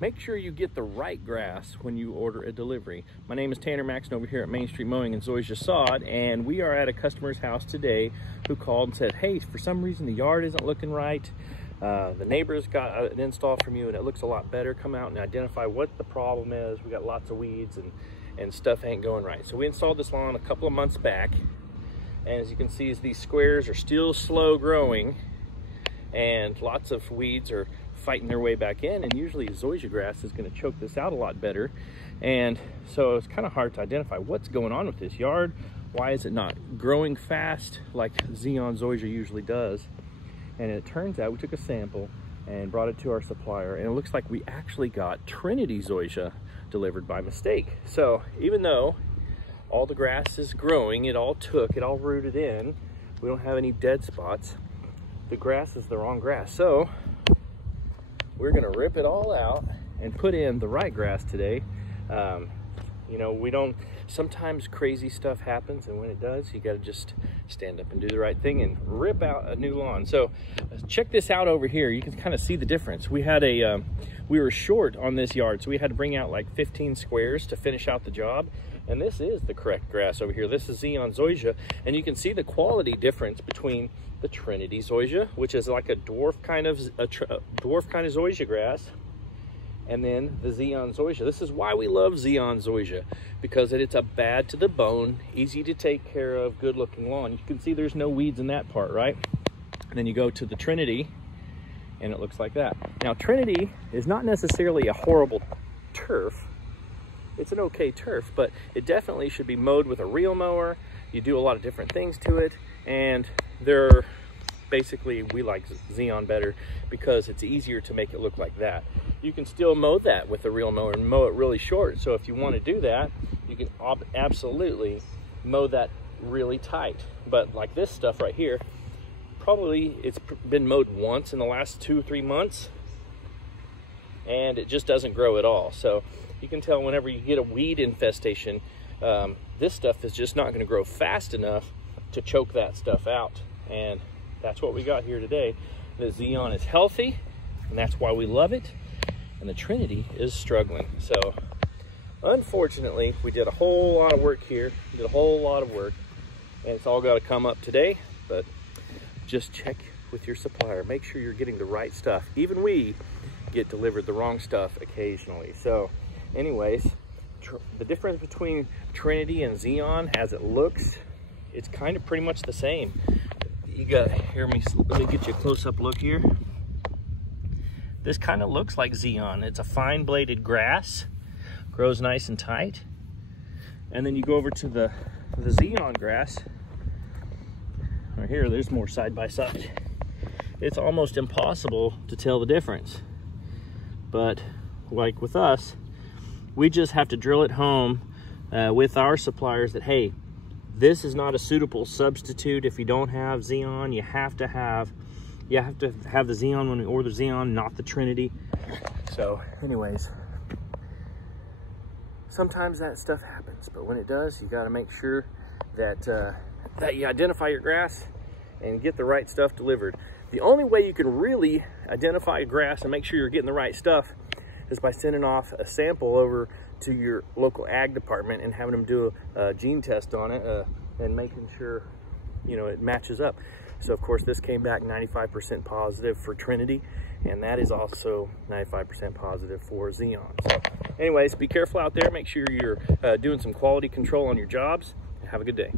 make sure you get the right grass when you order a delivery. My name is Tanner Maxon over here at Main Street Mowing in Zoysia Sod, and we are at a customer's house today who called and said, hey, for some reason the yard isn't looking right. The neighbors got an install from you and it looks a lot better. Come out and identify what the problem is. We got lots of weeds and stuff ain't going right. So we installed this lawn a couple of months back, and as you can see, these squares are still slow growing and lots of weeds are fighting their way back in, and usually zoysia grass is going to choke this out a lot better. And so it's kind of hard to identify what's going on with this yard. Why is it not growing fast like Zeon Zoysia usually does? And it turns out we took a sample and brought it to our supplier, and it looks like we actually got Trinity Zoysia delivered by mistake. So even though all the grass is growing, it all rooted in, we don't have any dead spots, the grass is the wrong grass. So we're gonna rip it all out and put in the right grass today. You know, sometimes crazy stuff happens, and when it does, you gotta just stand up and do the right thing and rip out a new lawn. So check this out over here. You can kind of see the difference. We had we were short on this yard, so we had to bring out like 15 squares to finish out the job. And this is the correct grass over here. This is Zeon Zoysia, and you can see the quality difference between the Trinity Zoysia, which is like a dwarf kind of zoysia grass, and then the Zeon Zoysia. This is why we love Zeon Zoysia, because it's a bad to the bone, easy to take care of, good looking lawn. You can see there's no weeds in that part, right? And then you go to the Trinity and it looks like that. Now Trinity is not necessarily a horrible turf. It's an okay turf, but it definitely should be mowed with a reel mower. You do a lot of different things to it, and we like Zeon better because it's easier to make it look like that. You can still mow that with a reel mower and mow it really short. So if you want to do that, you can absolutely mow that really tight. But like this stuff right here, probably it's been mowed once in the last 2 or 3 months, and it just doesn't grow at all. So you can tell whenever you get a weed infestation, this stuff is just not going to grow fast enough to choke that stuff out. And that's what we got here today. The Zeon is healthy, and that's why we love it. And the Trinity is struggling. So unfortunately, we did a whole lot of work here, and it's all got to come up today. But just check with your supplier. Make sure you're getting the right stuff. Even we get delivered the wrong stuff occasionally. So anyways, the difference between Trinity and Zeon, as it looks, it's kind of pretty much the same. Let me get you a close-up look here. This kind of looks like Zeon. It's a fine bladed grass, grows nice and tight. And then you go over to the Zeon grass. Right here, there's more side by side. It's almost impossible to tell the difference. But like with us, we just have to drill it home with our suppliers that, hey, this is not a suitable substitute. If you don't have Zeon, you have to have the Zeon when we order Zeon, not the Trinity. So anyways, sometimes that stuff happens, but when it does, you got to make sure that that you identify your grass and get the right stuff delivered. The only way you can really identify grass and make sure you're getting the right stuff is by sending off a sample over to your local ag department and having them do a gene test on it and making sure, you know, it matches up. So of course this came back 95% positive for Trinity, and that is also 95% positive for Zeon. So anyways, be careful out there. Make sure you're doing some quality control on your jobs. Have a good day.